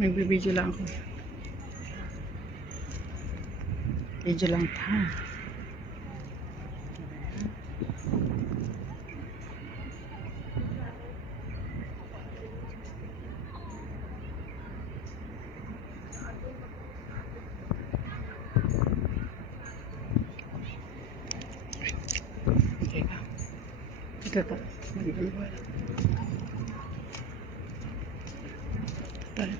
Nagbibideo lang ako. Video lang ta. Okay ka. Ito ta. Nagbibiwa lang. Tayo.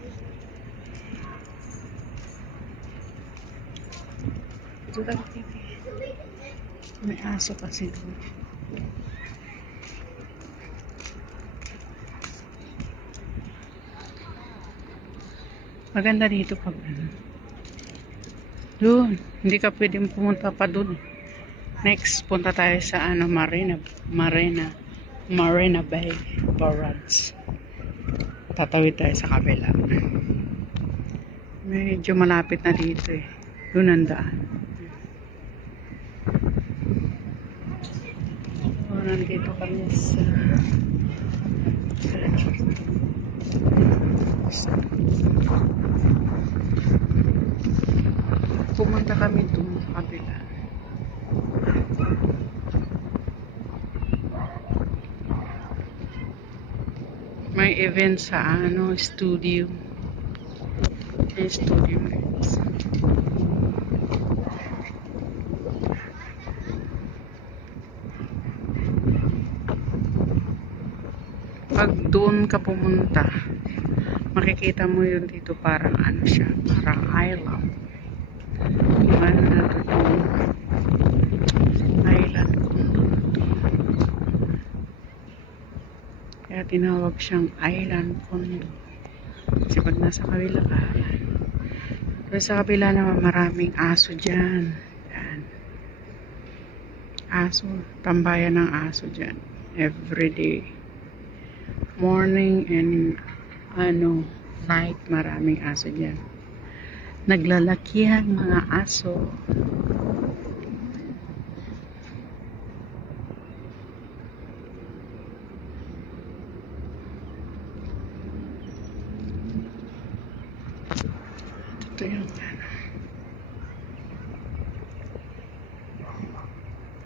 Ito tayo. May aso kasi doon. Maganda dito pag doon. Hindi ka pwedeng pumunta pa doon. Next, punta tayo sa Marina Bay Barrage. Tatawid tayo sa kabila. Medyo malapit na dito eh. Doon ang daan. Nandito kami sa pumunta kami doon sa kabila. May event sa studio. May studio guys. Pag doon ka pumunta, makikita mo yun dito parang siya, parang island. Yung na doon, island condo na to. Kaya tinawag siyang island condo. Kasi pag nasa kabila ka, pero sa kabila naman maraming aso dyan. Yan. Aso, tambayan ng aso dyan. Everyday. Morning and night, maraming aso dyan. Naglalakihan mga aso. Ito yung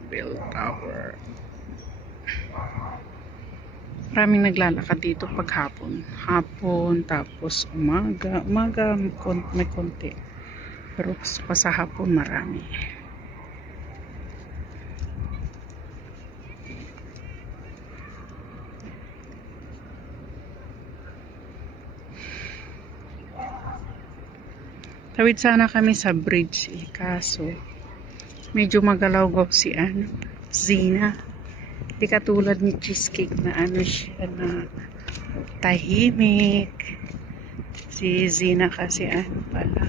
Bell Tower. Maraming naglalakad dito pag hapon. Hapon, tapos umaga. Umaga may konti. Pero pa sa hapon marami. Tawid sana kami sa bridge eh. Kaso, medyo magalaw si Zina. Di katulad ni Cheesecake na siya na tahimik. Si Zina kasi pala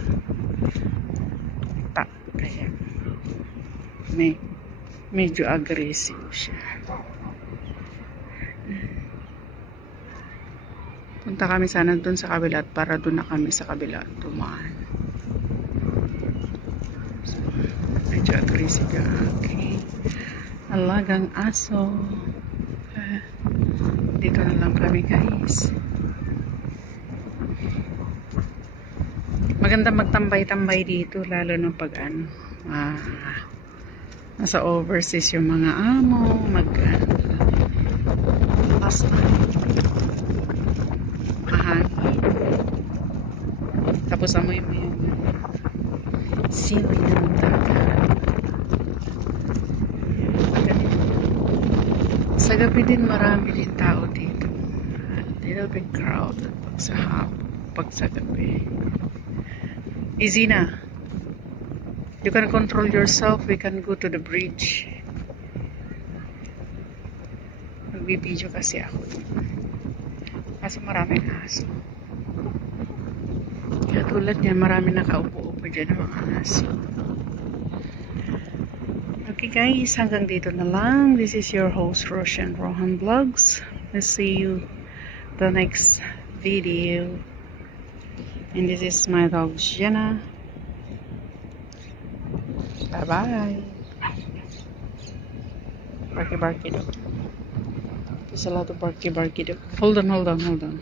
kaya medyo aggressive siya. Punta kami sana dun sa kabila at para dun na kami sa kabila dumaan. So, medyo aggressive ka. Okay. Alagang aso. Dito na lang kami guys. Maganda magtambay-tambay dito lalo na pag nasa overseas yung mga amo basta mahangin. Tapos amoy mo yung simoy ng dagat. Sa gabi din marami din tao dito. A little bit crowded pag sa hapon, pag sa gabi. Easy na. You can control yourself. We can go to the bridge. Nagbibideo kasi ako. Kasi maraming aso. Kaya tulad niya, marami nakaupo-upo dyan ng mga aso. Okay guys, hanggang dito na lang. This is your host Roshan Rohan Vlogs. I'll see you the next video. And this is my dog Jenna. Bye bye. Barky barky dog. There's a lot of barky barky dog. Hold on.